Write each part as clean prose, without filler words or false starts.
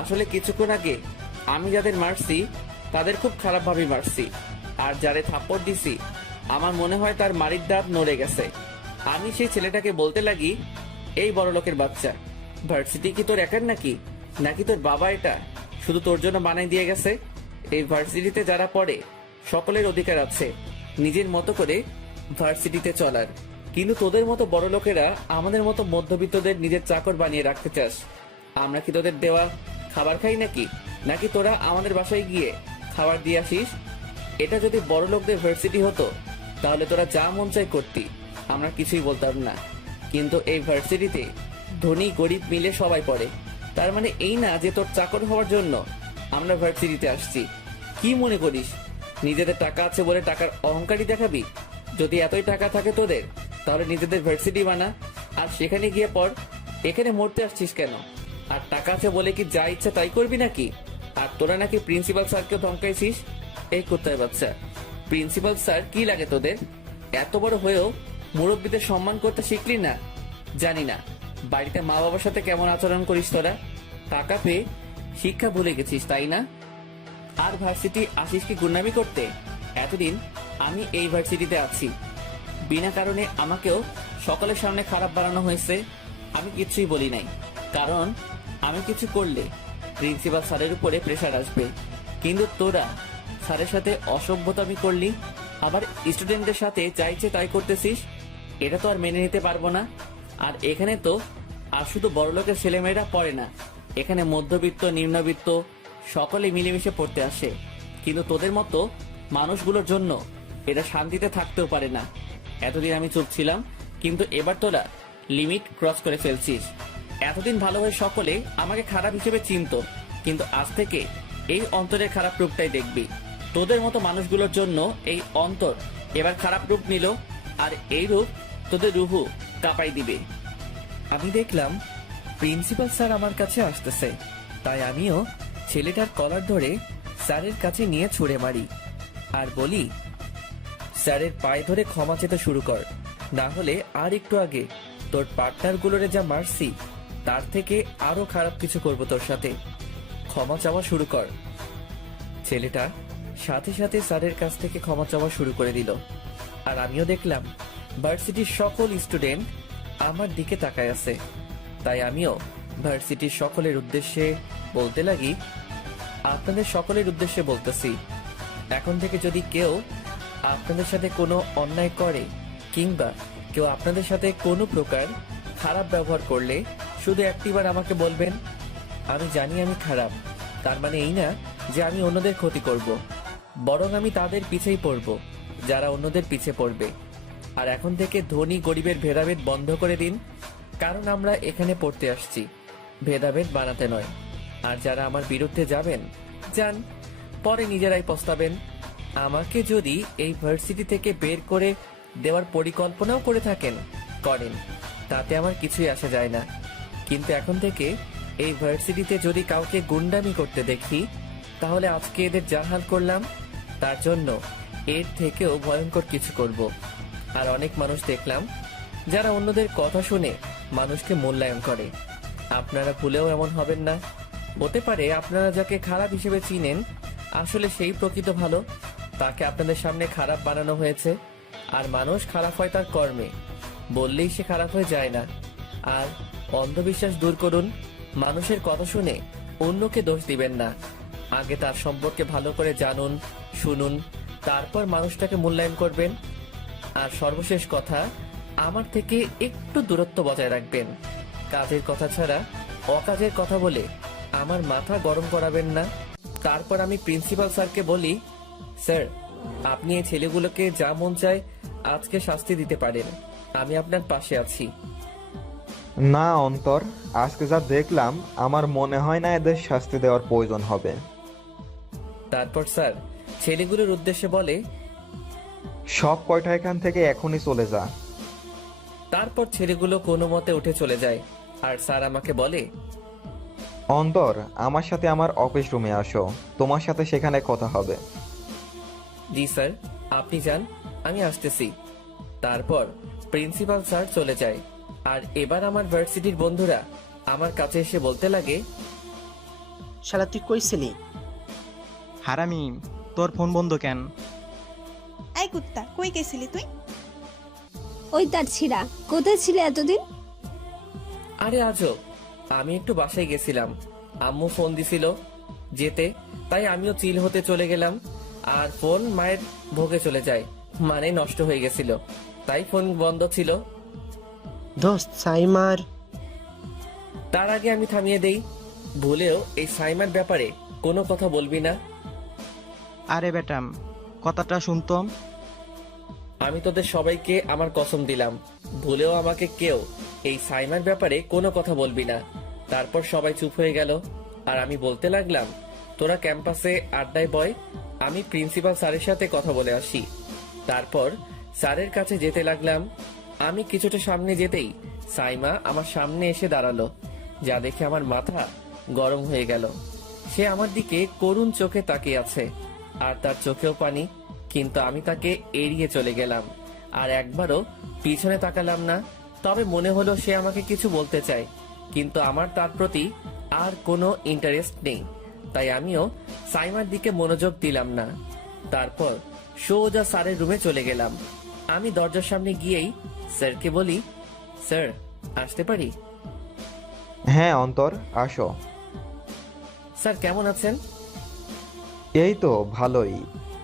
আসলে কিছুক্ষণ আগে আমি যাদের মারছি তাদের খুব খারাপভাবে মারছি, আর যারে থাপ্পড় দিছি আমার মনে হয় তার মারির দাঁত নড়ে গেছে। আমি সেই ছেলেটাকে বলতে লাগি, এই বড় লোকের বাচ্চা, ভার্সিটি কি তোর একার নাকি, নাকি তোর বাবা এটা শুধু তোর জন্য বানাই দিয়ে গেছে? এই ভার্সিটিতে যারা পড়ে সকলের অধিকার আছে নিজের মতো করে ভার্সিটিতে চলার, কিন্তু তোদের মতো বড় লোকেরা আমাদের মতো মধ্যবিত্তদের নিজের চাকর বানিয়ে রাখতে চাস। আমরা কি তোদের দেওয়া খাবার খাই নাকি, নাকি তোরা আমাদের বাসায় গিয়ে খাবার দিয়ে আসিস? এটা যদি বড় লোকদের ভার্সিটি হতো তাহলে তোরা যা মন চাই করতি, আমরা কিছুই বলতাম না। কিন্তু এই ভার্সিটিতে ধনী গরিব মিলে সবাই পড়ে, তার মানে এই না যে তোর চাকর হওয়ার জন্য আমরা ভার্সিটিতে আসছি। কি মনে করিস নিজেদের টাকা আছে বলে টাকার অহংকারী দেখাবি? যদি এতই টাকা থাকে তোদের তাহলে নিজেদের ভার্সিটি বানা আর সেখানে গিয়ে পড়। এখানে মরতে আসছিস কেন? আর টাকা আছে বলে কি যা ইচ্ছা তাই করবি নাকি? আর তোরা নাকি প্রিন্সিপাল স্যারকে ধমকাইছিস। এই কোথায় বাচ্চা, প্রিন্সিপাল স্যার কি লাগে তোদের? এত বড় হয়েও মুরব্বীদের সম্মান করতে শিখলি না? জানি না বাড়িতে মা বাবার সাথে কেমন আচরণ করিস তোরা। টাকা পেয়ে শিক্ষা ভুলে গেছিস তাই না? আর ভার্সিটি আসিস কি গুন্ডামি করতে? এতদিন আমি এই ভার্সিটিতে আছি, বিনা কারণে আমাকেও সকলের সামনে খারাপ বানানো হয়েছে। আমি কিছুই বলি নাই, কারণ আমি কিছু করলে প্রিন্সিপাল স্যারের উপরে প্রেশার আসবে। কিন্তু তোরা স্যারের সাথে অসভ্যতামি করলি, আবার স্টুডেন্টদের সাথে চাইছে তাই করতেছিস। এটা তো আর মেনে নিতে পারবো না। আর এখানে তো আর শুধু বড়লোকের ছেলেমেয়েরা পড়ে না, এখানে মধ্যবিত্ত নিম্নবিত্ত সকলে মিলেমিশে পড়তে আসে। কিন্তু তোদের মতো মানুষগুলোর জন্য এটা শান্তিতে থাকতেও পারে না। এতদিন আমি চুপ ছিলাম, কিন্তু এবার তোরা লিমিট ক্রস করে ফেলছিস। এতদিন ভালো হয়ে সকলে আমাকে খারাপ হিসেবে চিনতো, কিন্তু আজ থেকে এই অন্তরের খারাপ রূপটাই দেখবি। তোদের মতো মানুষগুলোর জন্য এই অন্তর এবার খারাপ রূপ নিল, আর এই রূপ তোদের রুহু কাঁপাই দিবে। আমি দেখলাম প্রিন্সিপাল স্যার আমার কাছে আসতেছে, তাই আমিও ছেলেটার কলার ধরে স্যারের কাছে নিয়ে ছুঁড়ে মারি আর বলি, স্যারের পায়ে ধরে ক্ষমা চেতে শুরু কর, না হলে আর একটু আগে তোর পার্টনারগুলোরে যা মারছি তার থেকে আরো খারাপ কিছু করব তোর সাথে। ক্ষমা চাওয়া শুরু কর। ছেলেটা সাথে সাথে স্যারের কাছ থেকে ক্ষমা চাওয়া শুরু করে দিল, আর আমিও দেখলাম ভার্সিটির সকল স্টুডেন্ট আমার দিকে তাকায় আছে। তাই আমিও ভার্সিটির সকলের উদ্দেশ্যে বলতে লাগি, আপনাদের সকলের উদ্দেশ্যে বলতেছি, এখন থেকে যদি কেউ আপনাদের সাথে কোনো অন্যায় করে কিংবা কেউ আপনাদের সাথে কোনো প্রকার খারাপ ব্যবহার করলে শুধু একটিবার আমাকে বলবেন। আমি জানি আমি খারাপ, তার মানে এই না যে আমি অন্যদের ক্ষতি করব, বরং আমি তাদের পিছেই পড়ব যারা অন্যদের পিছে পড়বে। আর এখন থেকে ধনী গরিবের ভেদাভেদ বন্ধ করে দিন, কারণ আমরা এখানে পড়তে আসছি, ভেদাভেদ বানাতে নয়। আর যারা আমার বিরুদ্ধে যাবেন যান, পরে নিজেরাই পস্তাবেন। আমাকে যদি এই ভার্সিটি থেকে বের করে দেওয়ার পরিকল্পনাও করে থাকেন করেন, তাতে আমার কিছুই আসে যায় না। কিন্তু এখন থেকে এই ভার্সিটিতে যদি কাউকে গুন্ডামি করতে দেখি, তাহলে আজকে এদের যা হাল করলাম তার জন্য এর থেকেও ভয়ঙ্কর কিছু করব। আর অনেক মানুষ দেখলাম যারা অন্যদের কথা শুনে মানুষকে মূল্যায়ন করে। আপনারা ভুলেও এমন হবেন না। হতে পারে আপনারা যাকে খারাপ হিসেবে চিনেন আসলে সেই প্রকৃত ভালো, তাকে আপনাদের সামনে খারাপ বানানো হয়েছে। আর মানুষ খারাপ হয় তার কর্মে, বললেই সে খারাপ হয়ে যায় না। আর অন্ধবিশ্বাস দূর করুন, মানুষের কথা শুনে অন্যকে দোষ দিবেন না। আগে তার সম্পর্কে ভালো করে জানুন, শুনুন, তারপর মানুষটাকে মূল্যায়ন করবেন। আর সর্বশেষ কথা, আমার থেকে একটু দূরত্ব বজায় রাখবেন। কাজের কথা ছাড়া অকাজের কথা বলে আমার মাথা গরম করাবেন না। তারপর আমি প্রিন্সিপাল স্যারকে বলি, স্যার আপনি এই ছেলেগুলোকে যা মন চায় আজকে শাস্তি দিতে পারেন, আমি আপনার পাশে আছি। না অন্তর, আজকে যা দেখলাম আমার মনে হয় না এদের শাস্তি দেওয়ার প্রয়োজন হবে। তারপর স্যার ছেলেগুলোর উদ্দেশ্যে বলে, সব কয়টা এখান থেকে এখনই চলে যা। তারপর ছেলেগুলো কোনো মতে উঠে চলে যায়। আর স্যার আমাকে বলে, অন্তর, আমার সাথে আমার অফিস রুমে আসো, তোমার সাথে সেখানে কথা হবে। জি স্যার, আপনি যান, আমি আসতেছি। তারপর প্রিন্সিপাল স্যার চলে যায়। আর এবার আমার ভার্সিটির বন্ধুরা আমার কাছে এসে বলতে লাগে, শালা তুই কইছিলি? হারামি, তোর ফোন বন্ধ কেন? এই কুত্তা, কই গেছিলি তুই? ওই তার ছিঁড়া, কোথায় ছিলে এতদিন? আরে আজব, আমি একটু বাসায় গেছিলাম। আম্মু ফোন দিছিল যেতে, তাই আমিও চিল হতে চলে গেলাম। আর ফোন মায়ের ভোগে চলে যায়, মানে নষ্ট হয়ে গেছিল, তাই ফোন বন্ধ ছিল। দোস্ত সাইমার। তার আগে আমি থামিয়ে দেই, ভুলেও এই সাইমার ব্যাপারে কোনো কথা বলবি না। আরে বেটাম, কথাটা শুনতম। আমি তোদের সবাইকে আমার কসম দিলাম, ভুলেও আমাকে কেউ এই সাইমার ব্যাপারে কোনো কথা বলবি না। তারপর সবাই চুপ হয়ে গেল, আর আমি বলতে লাগলাম, তোরা ক্যাম্পাসে আড্ডায় বয়, আমি প্রিন্সিপাল স্যারের সাথে কথা বলে আসি। তারপর স্যারের কাছে যেতে লাগলাম। আমি কিছুটা সামনে যেতেই সাইমা আমার সামনে এসে দাঁড়ালো, যা দেখে আমার মাথা গরম হয়ে গেল। সে আমার দিকে করুণ চোখে তাকিয়ে আছে, আর তার চোখেও পানি, কিন্তু আমি তাকে এড়িয়ে চলে গেলাম, আর একবারও পিছনে তাকালাম না। তবে মনে হলো সে আমাকে কিছু বলতে চায়, কিন্তু আমার তার প্রতি আর কোনো ইন্টারেস্ট নেই, তাই আমিও সাইমার দিকে মনোযোগ দিলাম না। তারপর সোজা স্যারের রুমে চলে গেলাম। আমি দরজার সামনে গিয়েই স্যারকে বলি, স্যার আসতে পারি? হ্যাঁ অন্তর, আসো। স্যার কেমন আছেন? এই তো ভালোই,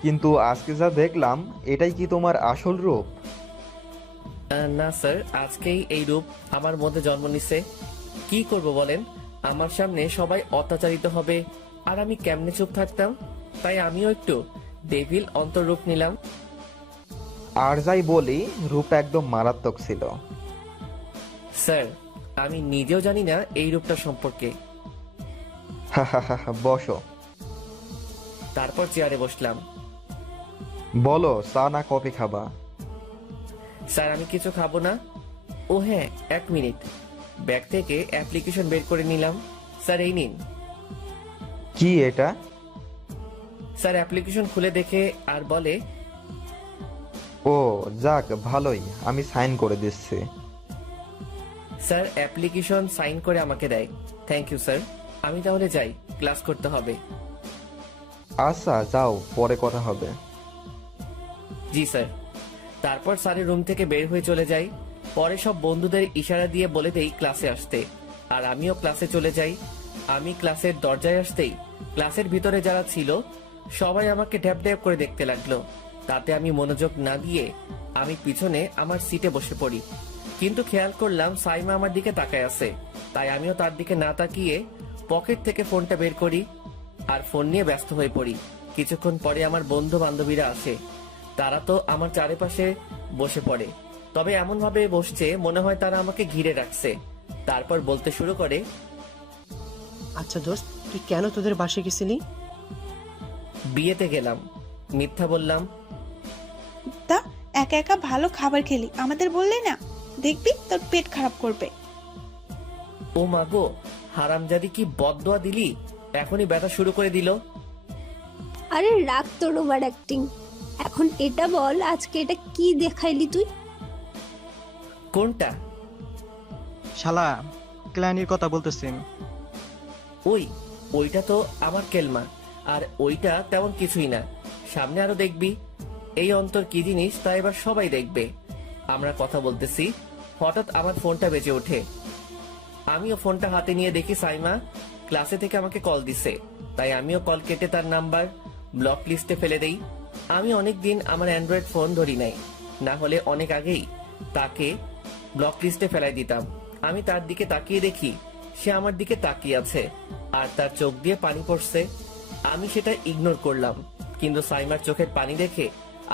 কিন্তু আজকে যা দেখলাম, এটাই কি তোমার আসল রূপ? না স্যার, আজকেই এই রূপ আমার মধ্যে জন্ম নিছে। কি করব বলেন, আমার সামনে সবাই অত্যাচারিত হবে, আর আমি কেমনে চুপ থাকতাম? তাই আমিও একটু ডেভিল অন্তর্রূপ নিলাম। আর যাই বলি, রূপটা একদম মারাত্মক ছিল। স্যার আমি নিজেও জানি না এই রূপটা সম্পর্কে। বসো। তারপর চেয়ারে বসলাম। বলো, চা না কফি খাবা? স্যার আমি কিছু খাবো না। ও হ্যাঁ, 1 মিনিট। ব্যাগ থেকে অ্যাপ্লিকেশন বের করে নিলাম। স্যার এই নিন। কি এটা? স্যার অ্যাপ্লিকেশন খুলে দেখে আর বলে, ও যাক, ভালোই, আমি সাইন করে দিচ্ছি। স্যার অ্যাপ্লিকেশন সাইন করে আমাকে দেয়। থ্যাংক ইউ স্যার, আমি তাহলে যাই, ক্লাস করতে হবে। আচ্ছা যাও, পরে কথা হবে। জি স্যার। তারপর স্যারের রুম থেকে বের হয়ে চলে যাই। পরে সব বন্ধুদের ইশারা দিয়ে বলে দেই ক্লাসে আসতে, আর আমিও ক্লাসে চলে যাই। আমি ক্লাসের দরজায় আসতেই ক্লাসের ভিতরে যারা ছিল সবাই আমাকে ড্যাব ড্যাব করে দেখতে লাগলো। তাতে আমি মনোযোগ না দিয়ে আমি পিছনে আমার সিটে বসে পড়ি, কিন্তু খেয়াল করলাম সাইমা আমার দিকে তাকায় আছে, তাই আমিও তার দিকে না তাকিয়ে পকেট থেকে ফোনটা বের করি আর ফোন নিয়ে ব্যস্ত হয়ে পড়ি। কিছুক্ষণ পরে আমার বন্ধু বান্ধবীরা আসে, তারা তো আমার চারিপাশে বসে পড়ে, তবে এমন ভাবে বসছে মনে হয় তারা আমাকে ঘিরে রাখছে। তারপর বলতে শুরু করে, আচ্ছা দোস্ত, তুই কেন তোদের বাসে গেছিলি? বিয়েতে গেলাম। মিথ্যা বললাম। কুত্তা, একা একা ভালো খাবার খেলি, আমাদের বললি না? দেখবি তোর পেট খারাপ করবে। ও মাগো, হারামজাদি কি বদদোয়া দিলি, এখনই ব্যথা শুরু করে দিল। আরে রাগ তোর ওভার অ্যাক্টিং। এখন এটা বল, আজকে এটা কি দেখাইলি তুই? কোনটা? শালা, ক্লায়েন্টের কথা বলতেছি। ওইটা তো আমার কেলমা, আর ওইটা তেমন কিছুই না। সামনে আরো দেখবি এই অন্তর কি জিনিস, তা এবার সবাই দেখবে। আমরা কথা বলতেছি, হঠাৎ আমার ফোনটা বেজে ওঠে। আমিও ফোনটা হাতে নিয়ে দেখি সাইমা ক্লাসে থেকে আমাকে কল দিছে, তাই আমিও কল কেটে তার নাম্বার ব্লক লিস্টে ফেলে দেই। আমি অনেকদিন আমার অ্যান্ড্রয়েড ফোন ধরি নাই, না হলে অনেক আগেই তাকে ব্লক লিস্টে ফেলাই দিতাম। আমি তার দিকে তাকিয়ে দেখি সে আমার দিকে তাকিয়ে আছে, আর তার চোখ দিয়ে পানি পড়ছে। আমি সেটা ইগনোর করলাম, কিন্তু সাইমার চোখের পানি দেখে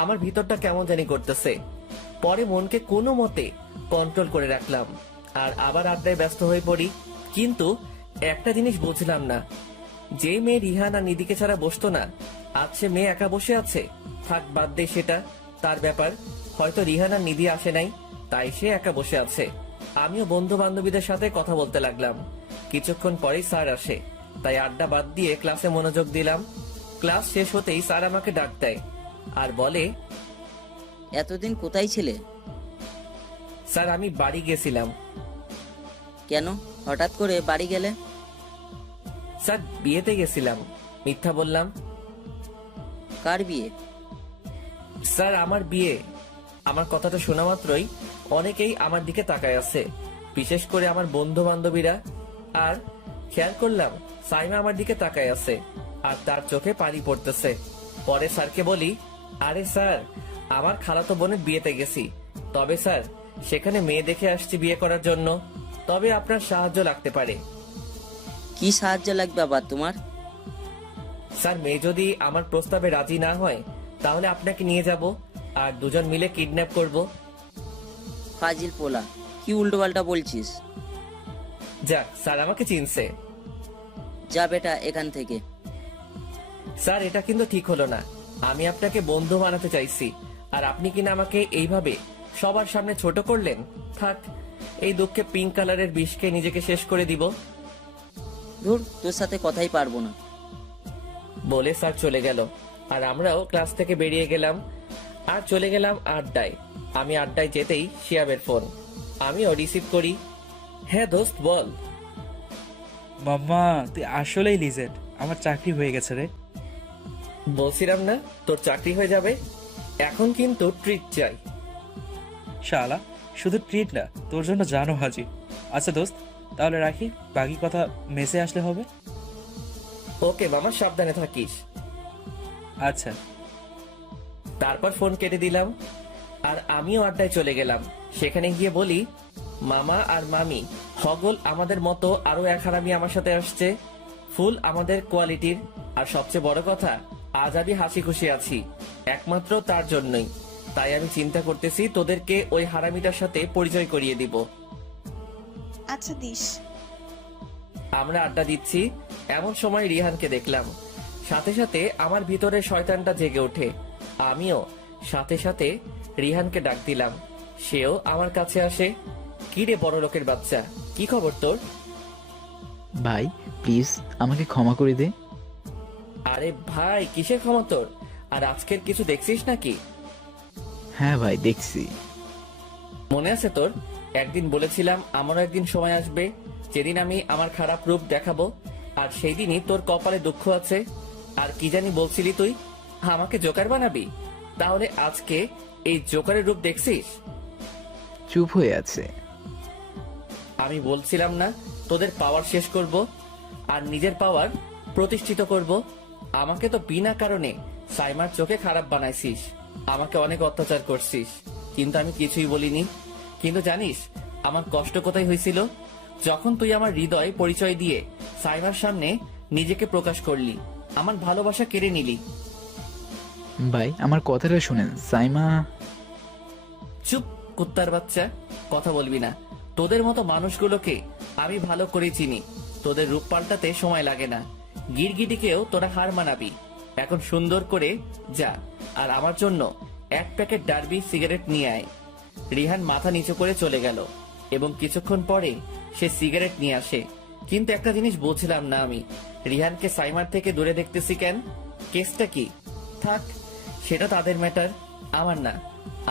আমার ভিতরটা কেমন জানি করতেছে। পরে মনকে কোনো মতে কন্ট্রোল করে রাখলাম, আর আবার আড্ডায় ব্যস্ত হয়ে পড়ি। কিন্তু একটা জিনিস বুঝলাম না, যে মেয়ে রিহান আর নিধিকে ছাড়া বসতো না, আজ সে মেয়ে একা বসে আছে। থাক, বাদ দে, সেটা তার ব্যাপার। হয়তো রিহান আর নিধি আসে নাই, তাই সে একা বসে আছে। আমিও বন্ধু বান্ধবীদের সাথে কথা বলতে লাগলাম। কিছুক্ষণ পরেই স্যার আসে, তাই আড্ডা বাদ দিয়ে ক্লাসে মনোযোগ দিলাম। ক্লাস শেষ হতেই স্যার আমাকে ডাক দেয় আর বলে, এতদিন কোথায় ছিলে? স্যার আমি বাড়ি গেছিলাম। কেন হঠাৎ করে বাড়ি গেলে? স্যার বিয়েতে গেছিলাম। মিথ্যা বললাম। কার বিয়ে? স্যার আমার বিয়ে। আমার কথাটা শোনা মাত্রই অনেকেই আমার দিকে তাকায় আছে, বিশেষ করে আমার বন্ধু বান্ধবীরা। আর খেয়াল করলাম সাইমা আমার দিকে তাকায় আছে আর তার চোখে পানি পড়তেছে। পরে স্যারকে বলি, আরে স্যার, আমার খালাতো বোনের বিয়েতে গেছি, তবে স্যার সেখানে মেয়ে দেখে আসছি বিয়ে করার জন্য, তবে আপনার সাহায্য লাগতে পারে। কি সাহায্য লাগবে আবার তোমার? স্যার মেয়ে যদি আমার প্রস্তাবে রাজি না হয় তাহলে আপনাকে নিয়ে যাব আর দুজন মিলে কিডন্যাপ করব। ফাজিল পোলা, কি উল্টোপাল্টা বলছিস? যাক, স্যার আমাকে চিনছে। যা বেটা এখান থেকে। স্যার এটা কিন্তু ঠিক হলো না। আমি আপনাকে বন্ধু বানাতে চাইছি আর আপনি কিনা আমাকে এইভাবে সবার সামনে ছোট করলেন। থাক, এই দুঃখে পিঙ্ক কালারের বিষকে নিজেকে শেষ করে দিব। ধুর, তোর সাথে কথাই পারবো না। বলে স্যার চলে গেল আর আমরাও ক্লাস থেকে বেরিয়ে গেলাম আর চলে গেলাম আড্ডায়। আমি আড্ডায় যেতেই শিয়াবের ফোন। আমিও রিসিভ করি। হ্যাঁ দোস্ত, বল। মাম্মা, তুই আসলেই লিজেন্ড। আমার চাকরি হয়ে গেছে রে। বলছিলাম না তোর চাকরি হয়ে যাবে। এখন কিন্তু ট্রিট চাই। শালা, শুধু ট্রিট না, তোর জন্য জানো হাজির। আচ্ছা দোস্ত, তাহলে রাখি, বাকি কথা মেসে আসলে হবে। ওকে মামা, সাবধানে থাকিস। আচ্ছা। তারপর ফোন কেটে দিলাম আর আমিও আড্ডায় চলে গেলাম। সেখানে গিয়ে বলি, মামা আর মামি হগল আমাদের মতো আরো এক হারামি আমার সাথে আসছে, ফুল আমাদের কোয়ালিটির। আর সবচেয়ে বড় কথা, আজ আমি হাসি খুশি আছি একমাত্র তার জন্যই। তাই আমি চিন্তা করতেছি তোদেরকে ওই হারামিটার সাথে পরিচয় করিয়ে দিব। আচ্ছা দিস। আমরা আড্ডা দিচ্ছি, এমন সময় রিহানকে দেখলাম। সাথে সাথে আমার ভিতরে শয়তানটা জেগে ওঠে। আমিও সাথে সাথে রিহানকে ডাক দিলাম। সেও আমার কাছে আসে। কি রে বড় লোকের বাচ্চা, কি খবর তোর? ভাই প্লিজ আমাকে ক্ষমা করে দে। আরে ভাই, কিসের ক্ষমা তোর? আর আজকের কিছু দেখছিস নাকি? হ্যাঁ ভাই দেখছি। মনে আছে তোর, একদিন বলেছিলাম আমারও একদিন সময় আসবে যেদিন আমি আমার খারাপ রূপ দেখাবো, আর সেই দিনই তোর কপালে দুঃখ আছে। আর কি জানি বলছিলি তুই, আমাকে জোকার বানাবি? তাহলে আজকে এই জোকারের রূপ দেখছিস? চুপ হয়ে আছে। আমি বলছিলাম না তোদের পাওয়ার শেষ করব আর নিজের পাওয়ার প্রতিষ্ঠিত করব। আমাকে তো বিনা কারণে সাইমার চোখে খারাপ বানাইছিস, আমাকে অনেক অত্যাচার করছিস, কিন্তু আমি কিছুই বলিনি। কিন্তু জানিস আমার কষ্ট কোথায় হয়েছিল? যখন তুই আমার হৃদয় পরিচয় দিয়ে সাইমার সামনে নিজেকে প্রকাশ করলি, আমার ভালোবাসা কেড়ে নিলি। ভাই আমার কথাটা শুনেন, সাইমা। চুপ কুত্তার বাচ্চা, কথা বলবি না। তোদের মতো মানুষগুলোকে আমি ভালো করে চিনি। তোদের রূপ পাল্টাতে সময় লাগে না। গিরগিটিকেও তোরা হার মানাবি। এখন সুন্দর করে যা আর আমার জন্য এক প্যাকেট ডার্বি সিগারেট নিয়ে আয়। রিহান মাথা নিচু করে চলে গেল এবং কিছুক্ষণ পরে সে সিগারেট নিয়ে আসে। কিন্তু একটা জিনিস বুঝলাম না আমি, রিহানকে সাইমার থেকে দূরে দেখতেছি কেন? কেসটা কি? থাক, সেটা তাদের ম্যাটার, আমার না।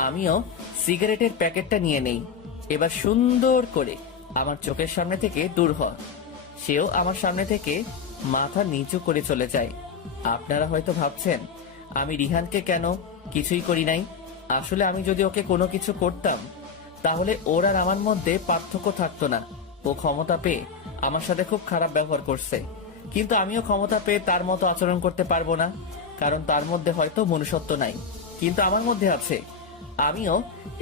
আমিও সিগারেটের প্যাকেটটা নিয়ে নেই। এবার সুন্দর করে আমার চোখের সামনে থেকে দূর হ। সেও আমার সামনে থেকে মাথা নিচু করে চলে যায়। আপনারা হয়তো ভাবছেন আমি রিহানকে কেন কিছুই করি নাই। আসলে আমি যদি ওকে কোনো কিছু করতাম তাহলে ওর আর আমার মধ্যে পার্থক্য থাকতো না। ও ক্ষমতা পেয়ে আমার সাথে খুব খারাপ ব্যবহার করছে, কিন্তু আমিও ক্ষমতা পেয়ে তার মতো আচরণ করতে পারবো না, কারণ তার মধ্যে হয়তো মনুষ্যত্ব নাই, কিন্তু আমার মধ্যে আছে। আমিও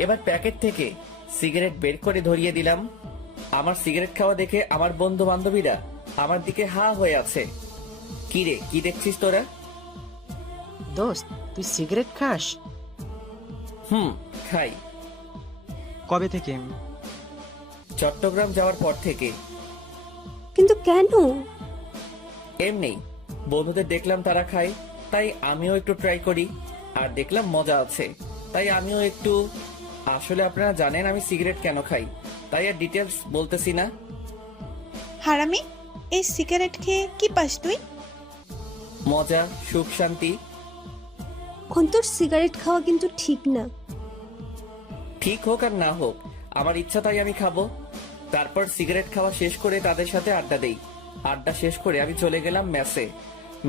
এবার প্যাকেট থেকে সিগারেট বের করে ধরিয়ে দিলাম। আমার সিগারেট খাওয়া দেখে আমার বন্ধু বান্ধবীরা আমার দিকে হা হয়ে আছে। কি রে, কি দেখছিস তোরা? দোস্ত, তুই সিগারেট খাস? খাই। কবে থেকে? চট্টগ্রাম যাওয়ার পর থেকে। কিন্তু কেন? এমনি বন্ধুদের দেখলাম তারা খায়, তাই আমিও একটু ট্রাই করি, আর দেখলাম মজা আছে, তাই আমিও একটু। আসলে আপনারা জানেন আমি সিগারেট কেন খাই, তাই আর ডিটেলস বলতেছি না। হারামি, এই সিগারেট খেয়ে কি পাস তুই? মজা, সুখ, শান্তি। এখন তোর সিগারেট খাওয়া কিন্তু ঠিক না। ঠিক হোক আর না হোক, আমার ইচ্ছা তাই আমি খাবো। তারপর সিগারেট খাওয়া শেষ করে তাদের সাথে আড্ডা দেই আড্ডা শেষ করে আমি চলে গেলাম মেসে।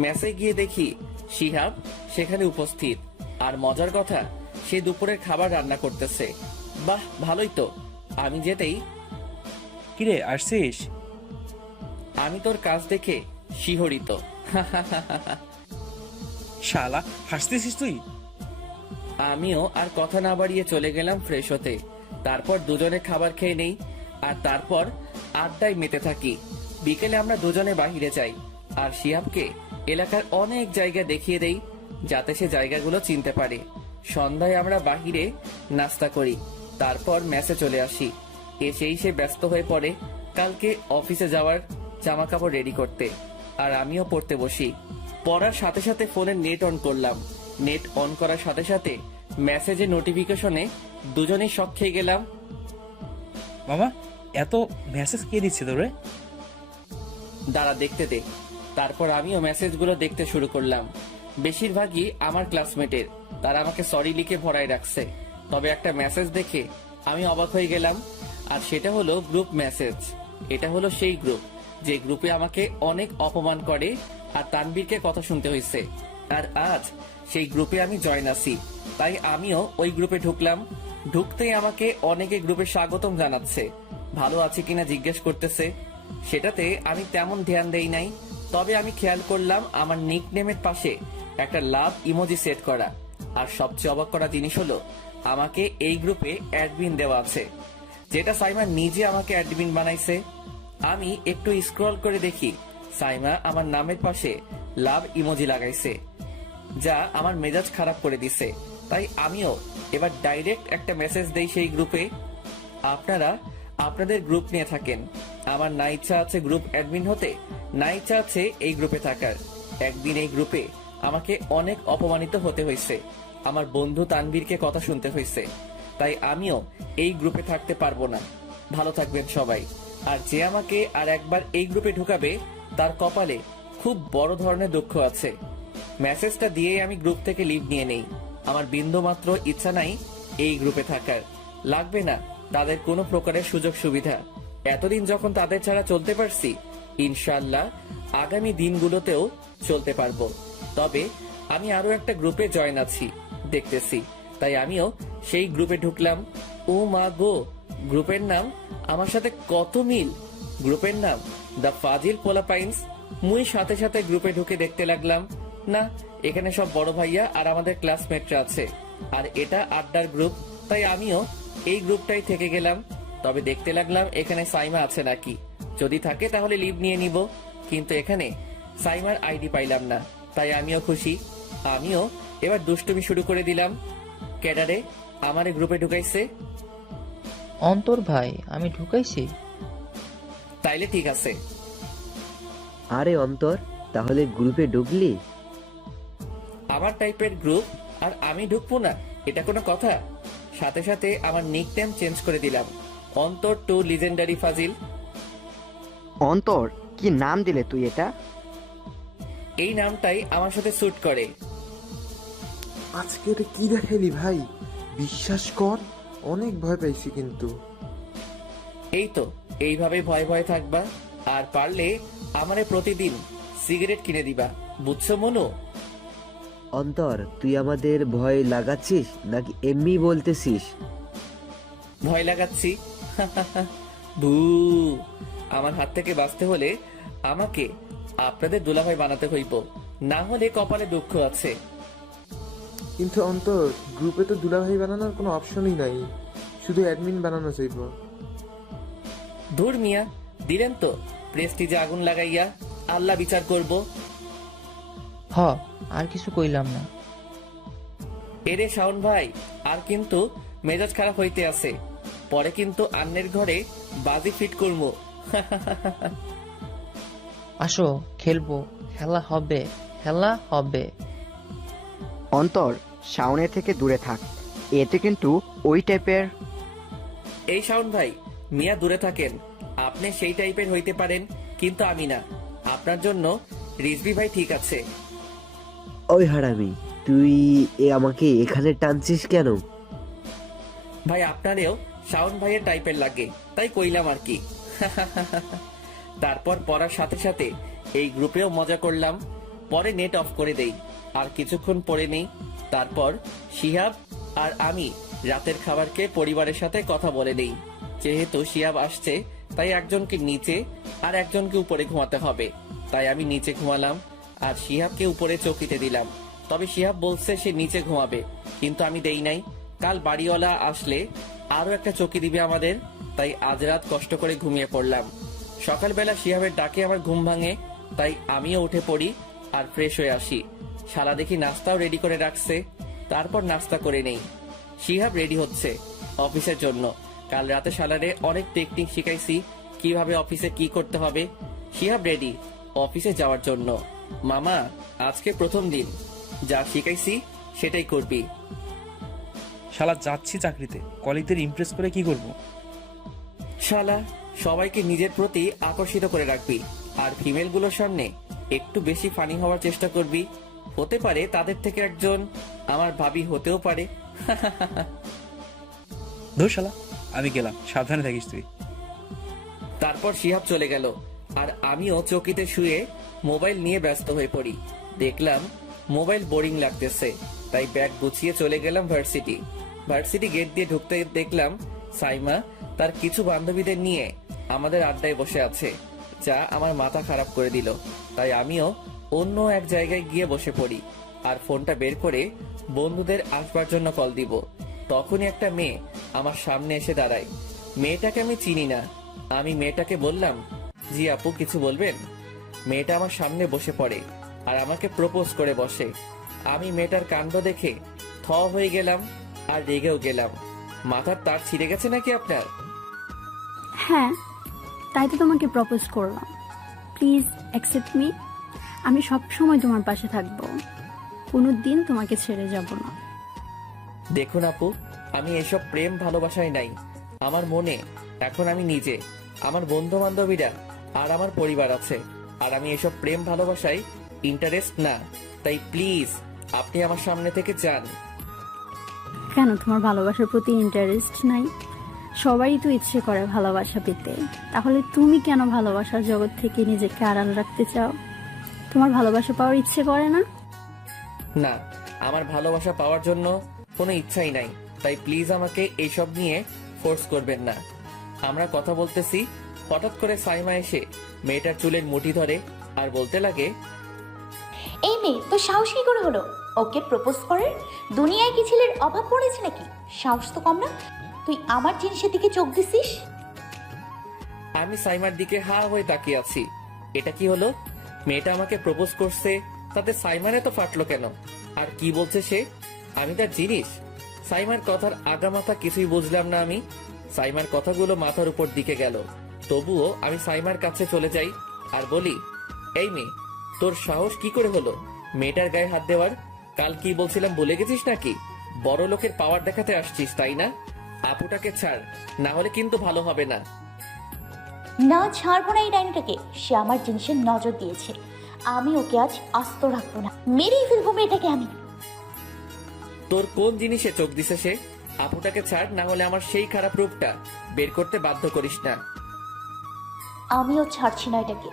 মেসে গিয়ে দেখি শিহাব সেখানে উপস্থিত। আর মজার কথা, সে দুপুরের খাবার রান্না করতেছে। বাহ, ভালোই তো। আমি যেতেই, কিরে আসছিস? আমি তোর কাজ দেখে শিহরিত। শালা হাসতেছিস তুই? আমিও আর কথা না বাড়িয়ে চলে গেলাম ফ্রেশ হতে। তারপর দুজনে খাবার খেয়ে নেই, আর তারপর আড্ডায় মেতে থাকি। বিকেলে আমরা দুজনে বাহিরে যাই, আর শিহাবকে এলাকার অনেক জায়গা দেখিয়ে দেই যাতে সে জায়গাগুলো চিনতে পারে। সন্ধ্যায় আমরা বাহিরে নাস্তা করি, তারপর মেসে চলে আসি। এসেই সে ব্যস্ত হয়ে পড়ে কালকে অফিসে যাওয়ার জামা কাপড় রেডি করতে, আর আমিও পড়তে বসি। পড়ার সাথে সাথে ফোনের নেট অন করলাম। নেট অন করার সাথে সাথে মেসেজের নোটিফিকেশনে দুজনেই শক খেয়ে গেলাম। মামা, এত মেসেজ কে দিচ্ছে তোরে? দাঁড়া দেখতে দে। তারপর আমিও মেসেজগুলো দেখতে শুরু করলাম। বেশিরভাগই আমার ক্লাসমেটের, তারা আমাকে সরি লিখে ভরায় রাখছে। তবে একটা মেসেজ দেখে আমি অবাক হয়ে গেলাম, আর সেটা হলো গ্রুপ মেসেজ। এটা হলো সেই গ্রুপ যে গ্রুপে আমাকে অনেক অপমান করে আর তানবীরকে কথা শুনতে হয়েছে। আর আজ সেই গ্রুপে আমি জয়েন আছি, তাই আমিও ওই গ্রুপে ঢুকলাম। ঢুকতেই আমাকে অনেকে গ্রুপে স্বাগতম জানাচ্ছে, ভালো আছে কিনা জিজ্ঞেস করতেছে। সেটাতে আমি তেমন ধ্যান দেই নাই। তবে আমি খেয়াল করলাম আমার নিকনেমের পাশে একটা লাভ ইমোজি সেট করা। আর সবচেয়ে অবাক করা জিনিস হলো আমাকে এই গ্রুপে অ্যাডমিন দেওয়া আছে, যেটা সাইমা নিজে আমাকে অ্যাডমিন বানাইছে। আমি একটু স্ক্রল করে দেখি সাইমা আমার নামের পাশে লাভ ইমোজি লাগাইছে, যা আমার মেজাজ খারাপ করে দিছে। তাই আমিও এবার ডাইরেক্ট একটা মেসেজ দেই সেই গ্রুপে, আপনারা আপনাদের গ্রুপ নিয়ে থাকেন। আমার না ইচ্ছা আছে গ্রুপ অ্যাডমিন হতে, না ইচ্ছা আছে এই গ্রুপে থাকার। একদিন এই গ্রুপে আমাকে অনেক অপমানিত হতে হয়েছে, আমার বন্ধু তানবীরকে কথা শুনতে হয়েছে। তাই আমিও এই গ্রুপে থাকতে পারবো না। ভালো থাকবেন সবাই। আর যে আমাকে আর একবার এই গ্রুপে ঢুকাবে তার কপালে খুব বড় ধরনের দুঃখ আছে। মেসেজটা দিয়েই আমি গ্রুপ থেকে লিভ নিয়ে নেই। আমার বিন্দু মাত্র ইচ্ছা নাই এই গ্রুপে থাকার। লাগবে না তাদের কোনো প্রকারের সুযোগ সুবিধা। এতদিন যখন তাদের ছাড়া চলতে পারছি, ইনশাআল্লাহ আগামী দিনগুলোতেও চলতে পারবো। তবে আমি আরো একটা গ্রুপে জয়েন আছি, দেখতেছি। তাই আমিও সেই গ্রুপে ঢুকলাম। ও মা গো, গ্রুপের নাম আমার সাথে কত মিল! গ্রুপের নাম দ্য ফাজিল পোলাপাইন্স। মুই সাথে সাথে গ্রুপে ঢুকে দেখতে লাগলাম, না, এখানে সব বড় ভাইয়া আর আমাদের ক্লাসমেটরা আছে, আর এটা আড্ডার গ্রুপ। তাই আমিও এই গ্রুপটাই থেকে গেলাম। তবে দেখতে লাগলাম এখানে সাইমা আছে নাকি, যদি থাকে তাহলে লিভ নিয়ে নিব। কিন্তু এখানে সাইমার আইডি পাইলাম না, তাই আমিও খুশি। আমিও এবার দুষ্টুমি শুরু করে দিলাম। ক্যাডারে আমারে গ্রুপে ঢুকাইছে। অন্তর ভাই, আমি ঢুকাইছি। তাইলে ঠিক আছে। আরে অন্তর, তাহলে গ্রুপে ঢুকলি? আমার টাইপের গ্রুপ আর আমি ঢুকবো না, এটা কোনো কথা? সাথে সাথে আমার নিকনেম চেঞ্জ করে দিলাম, অন্তর টু লিজেন্ডারি ফাজিল। অন্তর, কি নাম দিলে তুই এটা? এই নামটাই আমার সাথে স্যুট করে। আজকে এটা কি দেখাইলি ভাই? বিশ্বাস কর, অনেক ভয় পাইছি কিন্তু। এই তো এইভাবে ভয় ভয় থাকবা, আর পারলে আমারে প্রতিদিন সিগারেট কিনে দিবা, বুঝছো মনু? অন্তর, তুই আমাদের ভয় লাগাচ্ছিস নাকি এমনি বলতেছিস? ভয় লাগাচ্ছি। ভু, আমার হাত থেকে বাঁচতে হলে আমাকে আপনাদের দুলাভাই বানাতে হইব, না হলে কপালে দুঃখ আছে। কিন্তু অন্তর, গ্রুপে তো দুলাভাই বানানোর কোনো অপশনই নাই, শুধু অ্যাডমিন বানানো চাইব। ধুর মিয়া, দিলেন তো প্রেস্টিজে আগুন লাগাইয়া। আল্লাহ বিচার করব। হ, আর কিছু কইলাম না। এরে শাওন ভাই, আর কিন্তু মেজাজ খারাপ হইতে আছে, পরে কিন্তু আন্নের ঘরে বাজি ফিট করবো। আসো, খেলবো, খেলা হবে, খেলা হবে। অন্তর, শাওনের থেকে দূরে থাক, এতে কিন্তু ওই টাইপের। এই শাওন ভাই, মিয়া দূরে থাকেন। আপনি সেই টাইপের হইতে পারেন, কিন্তু আমি না। আপনার জন্য রিজভি ভাই ঠিক আছে। ওই হারামি, তুই আমাকে এখানে টানছিস কেন? ভাই আপনারেও শাওন ভাইয়ের টাইপের লাগে, তাই কইলাম আর কি। তারপর পড়ার সাথে সাথে এই গ্রুপেও মজা করলাম। পরে নেট অফ করে দেই আর কিছুক্ষণ পরে নেই। তারপর শিহাব আর আমি রাতের খাবারকে পরিবারের সাথে কথা বলে নেই। যেহেতু শিহাব আসছে তাই একজনকে নিচে আর একজনকে উপরে ঘুমাতে হবে, তাই আমি নিচে ঘুমালাম আর শিহাবকে উপরে চৌকিতে দিলাম। তবে শিহাব বলছে সে নিচে ঘুমাবে, কিন্তু আমি দেই নাই। কাল বাড়িওয়ালা আসলে আরো একটা চৌকি দিবে আমাদের, তাই আজ রাত কষ্ট করে ঘুমিয়ে পড়লাম। সকালবেলা শিহাবের ডাকে আমার ঘুম ভাঙে, তাই আমিও উঠে পড়ি আর ফ্রেশ হয়ে আসি। শালা দেখি নাস্তাও রেডি করে রাখছে, তারপর নাস্তা করে নেই। শিহাব রেডি হচ্ছে অফিসের জন্য। কাল রাতে শালারে অনেক টেকনিক শিখাইছি কিভাবে অফিসে কি করতে হবে। শিহাব রেডি অফিসে যাওয়ার জন্য। মামা, আজকে প্রথম দিন, যা শিখাইছি সেটাই করবি। শালা যাচ্ছি চাকরিতে, কলিগদের ইমপ্রেস করে কি করব? শালা সবাইকে নিজের প্রতি আকর্ষিত করে রাখবি আর ফিমেল গুলোর সামনে একটু বেশি ফানি হওয়ার চেষ্টা করবি। হতে পারে তাদের থেকে একজন আমার ভাবি হতেও পারে। ধুর শালা, আমি গেলাম, সাবধানে থাকিস তুই। তারপর শিহাব চলে গেল আর আমিও চৌকিতে শুয়ে মোবাইল নিয়ে ব্যস্ত হয়ে পড়ি। দেখলাম মোবাইল বোরিং লাগতেছে, তাই ব্যাগ গুছিয়ে চলে গেলাম ভার্সিটি গেট দিয়ে ঢুকতে দেখলাম সাইমা তার কিছু বান্ধবীদের নিয়ে আমাদের আড্ডায় বসে আছে, যা আমার মাথা খারাপ করে দিল। তাই আমিও অন্য এক জায়গায় গিয়ে বসে পড়ি আর ফোনটা বের করে বন্ধুদের আসবার জন্য কল দিব। তখনই একটা মেয়ে আমার সামনে এসে দাঁড়ায়। মেয়েটাকে আমি চিনি না। আমি মেয়েটাকে বললাম, জি আপু, কিছু বলবেন? মেয়েটা আমার সামনে বসে পড়ে আর আমাকে প্রপোজ করে বসে। আমি মেয়েটার কাণ্ড দেখে থ হয়ে গেলাম আর রেগেও গেলাম। মাথার তার ছিঁড়ে গেছে নাকি আপনার? হ্যাঁ, তাই তো তোমাকে প্রপোজ করলাম। Please accept me. আমি সব সময় তোমার পাশে থাকবো, কোনো দিন তোমাকে ছেড়ে যাব না। দেখুন আপু, আমি এসব প্রেম ভালোবাসায় নাই। আমার মনে এখন আমি নিজে, আমার বন্ধু বান্ধবীরা আর আমার পরিবার আছে, আর আমি এসব প্রেম ভালোবাসায় ইন্টারেস্ট না। তাই প্লিজ আপনি আমার সামনে থেকে যান। কেন তোমার ভালোবাসার প্রতি ইন্টারেস্ট নাই? সবারই তো ইচ্ছে করে ভালোবাসা পেতে, তাহলে তুমি কেন ভালোবাসার জগৎ থেকে নিজেকে আড়াল রাখতে চাও? তোমার ভালোবাসা পাওয়ার ইচ্ছে করে না? না, আমার ভালোবাসা পাওয়ার জন্য কোনো ইচ্ছাই নাই, তাই প্লিজ আমাকে এইসব নিয়ে ফোর্স করবেন না। আমরা কথা বলতেছি, হঠাৎ করে সাইমা এসে মেয়েটার চুলের মুঠি ধরে আর বলতে লাগে, এই মেয়ে তো সাহস কি করে হলো ওকে প্রপোজ করার? দুনিয়ায় কি ছেলের অভাব পড়েছে নাকি? সাহস তো কম না, তুই আমার জিনিসের দিকে চোখ দিছিস। আমি সাইমার দিকে হা হয়ে তাকিয়ে আছি। এটা কি হলো? মেয়েটা আমাকে প্রপোজ করছে, তাতে সাইমারে তো ফাটলো কেন? আর কি বলছে সে? আমি তার জিনিস? সাইমার কথার আগামাথা কিছুই বুঝলাম না আমি। সাইমার কথাগুলো মাথার উপর দিকে গেল। তবুও আমি সাইমার কাছে চলে যাই আর বলি, এই মেয়ে, তোর সাহস কি করে হলো মেয়েটার গায়ে হাত দেওয়ার? কাল কি বলছিলাম ভুলে গেছিস নাকি? বড় লোকের পাওয়ার দেখাতে আসছিস, তাই না? আপুটাকে ছাড়, না হলে কিন্তু ভালো হবে না। না, ছাড়বো না এই ডাইনিটাকে। সে আমার জিনিসের নজর দিয়েছে, আমি ওকে আজ আস্ত রাখবো না, মেরেই ফেলবো মেয়েটাকে আমি। তোর কোন জিনিসে চোখ দিছে সে? আপুটাকে ছাড়, না হলে আমার সেই খারাপ রূপটা বের করতে বাধ্য করিস না। আমিও ছাড়ছি না এটাকে।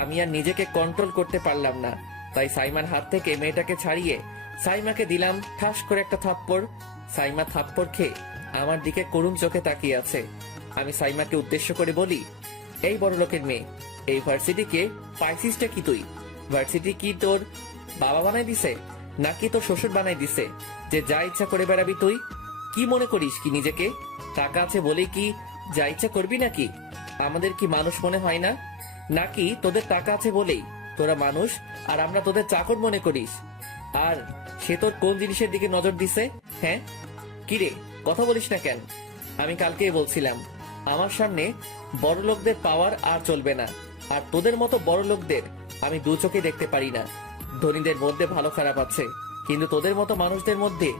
আমি আর নিজেকে কন্ট্রোল করতে পারলাম না, তাই সাইমার হাত থেকে মেয়েটাকে ছাড়িয়ে সাইমাকে দিলাম ঠাস করে একটা থাপ্পড়। সাইমা থাপ্পড় খেয়ে আমার দিকে করুণ চোখে তাকিয়ে আছে। আমি সাইমাকে উদ্দেশ্য করে বলি, এই বড় লোকের মেয়ে, এই ভার্সিটিকে পাইছিসটা কি তুই? ভার্সিটি কি তোর বাবা বানাই দিছে নাকি তোর শ্বশুর বানাই দিছে যে যা ইচ্ছা করে বেড়াবি তুই? কি মনে করিস কি নিজেকে? টাকা আছে বলে কি যা ইচ্ছা করবি নাকি? আমাদের কি মানুষ মনে হয় না? নাকি তোদের টাকা আছে বলেই তোরা মানুষ আর আমরা তোদের চাকর মনে করিস? আর সে তোর কোন জিনিসের দিকে নজর দিছে? হ্যাঁ, কিরে, কথা বলিস না কেন? আমি কালকেই বলছিলাম আমার সামনে বড় লোকদের পাওয়ার আর চলবে না, আর তোদের মতো বড় লোকদের আমি দু চোখে দেখতে পারি না। ধনীদের মধ্যে ভালো খারাপ আছে, কিন্তু তোদের মতো মানুষদের মধ্যে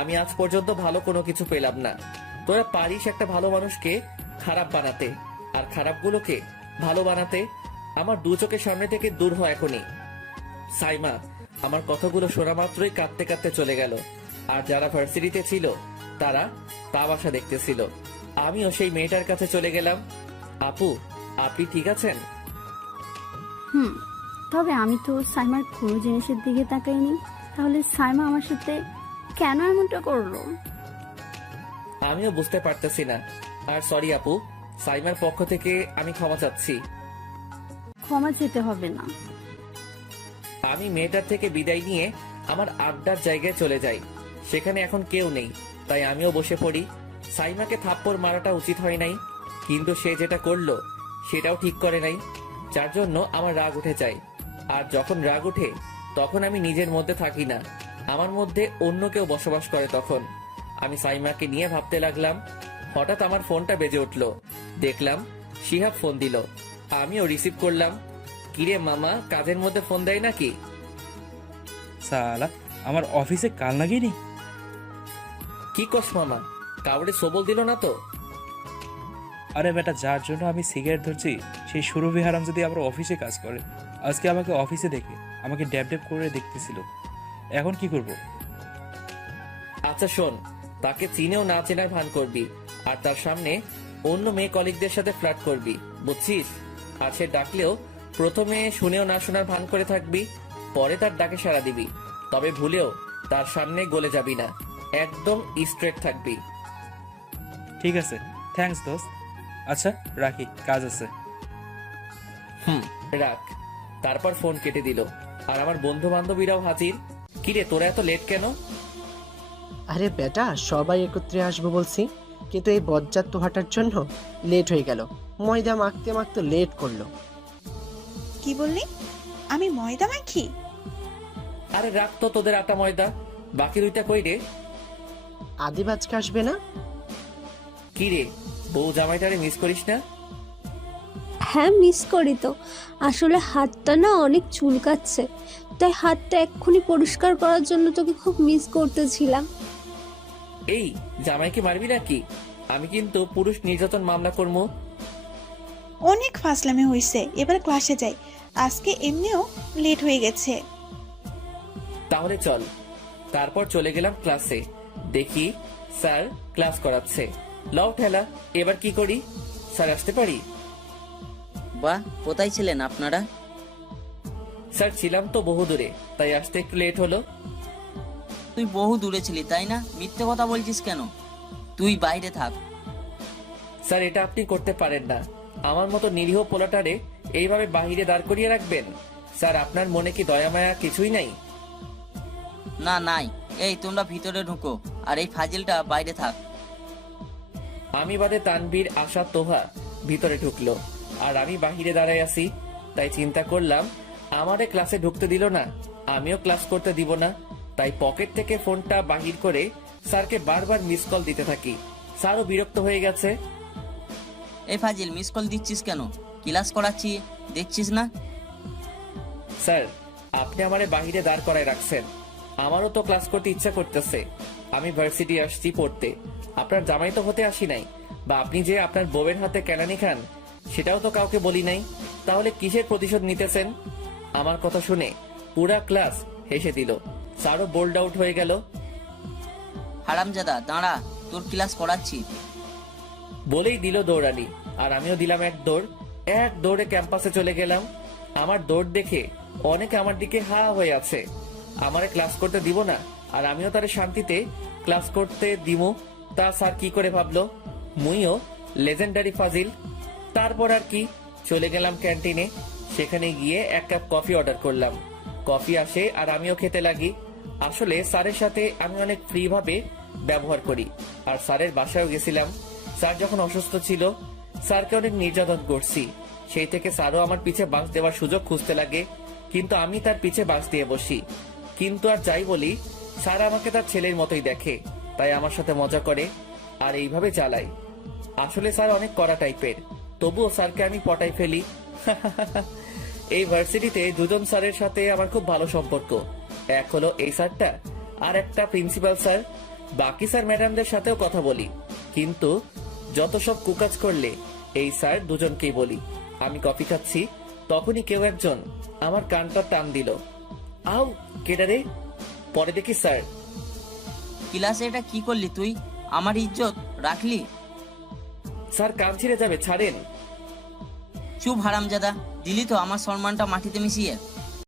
আমি আজ পর্যন্ত ভালো কোনো কিছু পেলাম না। তোরা পারিস একটা ভালো মানুষকে খারাপ বানাতে, আর খারাপগুলোকে ভালো বানাতে। আমার দু চোখের সামনে থেকে দূর হয় এখনই। সাইমা আমার কথাগুলো শোনা মাত্রই কাঁদতে কাঁদতে চলে গেল, আর যারা ভার্সিটিতে ছিল তারা তামাশা দেখতেছিল। আমিও সেই মেয়েটার কাছে চলে গেলাম। আপু, আপনি ঠিক আছেন? হুম, তবে আমি তো সাইমার কোনো জিনিসের দিকে তাকাইনি। তাহলে সাইমা আমার সাথে কেন এমনটা করলো? আমিও বুঝতে পারতেছি না। আর সরি আপু, সাইমার পক্ষ থেকে আমি ক্ষমা চাচ্ছি। ক্ষমা চেতে হবে না। আমি মেয়েটার থেকে বিদায় নিয়ে আমার আড্ডার জায়গায় চলে যাই। সেখানে এখন কেউ নেই, তাই আমিও বসে পড়ি। সাইমাকে থাপ্পড় মারাটা উচিত হয় নাই, কিন্তু সে যেটা করলো সেটাও ঠিক করে নাই, যার জন্য আমার রাগ উঠে যায়। আর যখন রাগ উঠে তখন আমি নিজের মধ্যে থাকি না, আমার মধ্যে অন্য কেউ বসবাস করে। তখন আমি সাইমাকে নিয়ে ভাবতে লাগলাম। হঠাৎ আমার ফোনটা বেজে উঠলো। দেখলাম শিহাব ফোন দিল। আমিও রিসিভ করলাম। কিরে মামা, কাজের মধ্যে ফোন দেয় নাকি? সালা, আমার অফিসে কাল লাগেনি? কি কস মামা, কাউরে সবল দিল না তো? আরে বেটা, যার জন্য আমি সিগারেট ধরছি সেই সুরভি হারাম যদি আমার অফিসে কাজ করে, আজকে আমাকে অফিসে দেখে আমাকে ড্যাব ড্যাব করে দেখতেছিল। এখন কি করব? আচ্ছা শোন, তাকে চিনেও না চেনার ভান করবি, আর তার সামনে অন্য মেয়ে কলিগদের সাথে ফ্লার্ট করবি, বুঝছিস? আর সে ডাকলেও প্রথমে শুনেও না শোনার ভান করে থাকবি, পরে তার ডাকে সাড়া দিবি। তবে ভুলেও তার সামনে গলে যাবি না, একদম স্ট্রেট থাকবি। ঠিক আছে, থ্যাঙ্কস দোস্ত। আচ্ছা রাখি, কাজ আছে। রাখ। তারপর ফোন কেটে দিল। আর আমার বন্ধু বান্ধবীরাও হাজির। কিরে, তোরা এত লেট কেন? আরে বেটা, সবাই একত্রে আসবো বলছি, কিন্তু এই বজ্জাত হাঁটার জন্য লেট হয়ে গেল। ময়দা মাখতে মাখতে লেট করলো। কি বললি? আমি ময়দা মাখি? আরে রাখ তো তোদের আটা ময়দা, বাকি দুইটা কই রে? আদিব আজকে আসবে না? কি রে, বউ জামাইটারে মিস করিস না? হ্যাঁ, মিস করি তো। আসলে হাতটা না অনেক চুলকাচ্ছে, তাই হাতটা এক্ষুনি পরিষ্কার করার জন্য তোকে খুব মিস করতেছিলাম। এই জামাইকে মারবি নাকি? আমি কিন্তু পুরুষ নির্যাতন মামলা করবো। অনেক ফাসলামি হয়েছে, এবার ক্লাসে যাই, আজকে এমনিও লেট হয়ে গেছে। তাহলে চল। তারপর চলে গেলাম ক্লাসে। দেখি স্যার ক্লাস করাচ্ছে। লও ঠেলা, এবার কি করি? স্যার আসতে পারি? বাহ, কোথায় ছিলেন আপনারা? স্যার ছিলাম তো বহু দূরে, তাই আসতে একটু লেট হলো। তুই বহু দূরে ছিলি তাই না? মিথ্যে কথা বলছিস কেন? তুই বাইরে থাক। স্যার, এটা আপনি করতে পারেন না। আমার মতো নিরীহ পোলাটারে এইভাবে বাহিরে দাঁড় করিয়ে রাখবেন? স্যার, আপনার মনে কি দয়া মায়া কিছুই নাই? না, নাই। এই তোমরা ভিতরে ঢুকো, আর এই ফাজিলটা বাইরে থাক। আমি বাদে তানভীর, আশা, তোহা ভিতরে ঢুকলো, আর আমি বাহিরে দাঁড়ায় আছি। তাই চিন্তা করলাম আমারে ক্লাসে ঢুকতে দিল না, আমিও ক্লাস করতে দিব না। তাই পকেট থেকে ফোনটা বাহির করে স্যারকে বারবার মিস কল দিতে থাকি। স্যারও বিরক্ত হয়ে গেছে। এই ফাজিল, মিস কল দিচ্ছিস কেন? ক্লাস করাচ্ছি, দেখছিস না? স্যার, আপনি আমারে বাহিরে দাঁড় করায় রাখছেন, আমারও তো ক্লাস করতে ইচ্ছা করতেছে। আমি ভার্সিটি আসছি পড়তে, আপনার জামাই তো হতে আসি নাই। বা আপনি যে আপনার বউয়ের হাতে কেনানি খান সেটাও তো কাউকে বলি নাই। তাহলে কিসের প্রতিশোধ নিতেছেন? আমার কথা শুনে পুরা ক্লাস হেসে দিল। স্যারও বোল্ড আউট হয়ে গেল। হারামজাদা, দাঁড়া, তোর ক্লাস করাচ্ছি। বলেই দিল দৌড়ানি, আর আমিও দিলাম এক দৌড়। এক দৌড়ে ক্যাম্পাসে চলে গেলাম। আমার দৌড় দেখে অনেকে আমার দিকে হা হয়ে আছে। আমারে ক্লাস করতে দিব না, আর আমিও তারে শান্তিতে ক্লাস করতে দিমু, তা স্যার কি করে ভাবলো? মুইও লেজেন্ডারি ফাজিল। তারপর আর কি, চলে গেলাম ক্যান্টিনে। সেখানে গিয়ে এক কাপ কফি অর্ডার করলাম। কফি আসে আর আমিও খেতে লাগি। আসলে স্যারের সাথে আমি অনেক ফ্রি ভাবে ব্যবহার করি, আর স্যারের বাসায়ও গেছিলাম। স্যার যখন অসুস্থ ছিল, স্যারকে অনেক নির্যাতন করছি। সেই থেকে স্যারও আমার পিছে বাঁশ দেওয়ার সুযোগ খুঁজতে লাগে, কিন্তু আমি তার পিছে বাঁশ দিয়ে বসি। কিন্তু আর যাই বলি, স্যার আমাকে তার ছেলের মতোই দেখে, তাই আমার সাথে মজা করে আর এইভাবে চালাই। আসলে স্যার অনেক কড়া টাইপের, তবুও স্যারকে আমি পটাই ফেলি। এই ভার্সিটিতে দুজন স্যারের সাথে আমার খুব ভালো সম্পর্ক। এক হলো এই স্যারটা, আর একটা প্রিন্সিপাল স্যার। বাকি স্যার ম্যাডামদের সাথেও কথা বলি, কিন্তু যত সব কুকাজ করলে এই স্যার দুজনকেই বলি। আমি কফি খাচ্ছি, তখনই কেউ একজন আমার কানটা টান দিল। আউ, কেডারে? পরে দেখি স্যার। ক্লাসে এটা কি করলি তুই? আমার ইজ্জত রাখলি? স্যার, কান ছিঁড়ে যাবে, ছাড়েন। চুপ হারামজাদা, দিলি তো আমার সম্মানটা মাটিতে মিশিয়ে।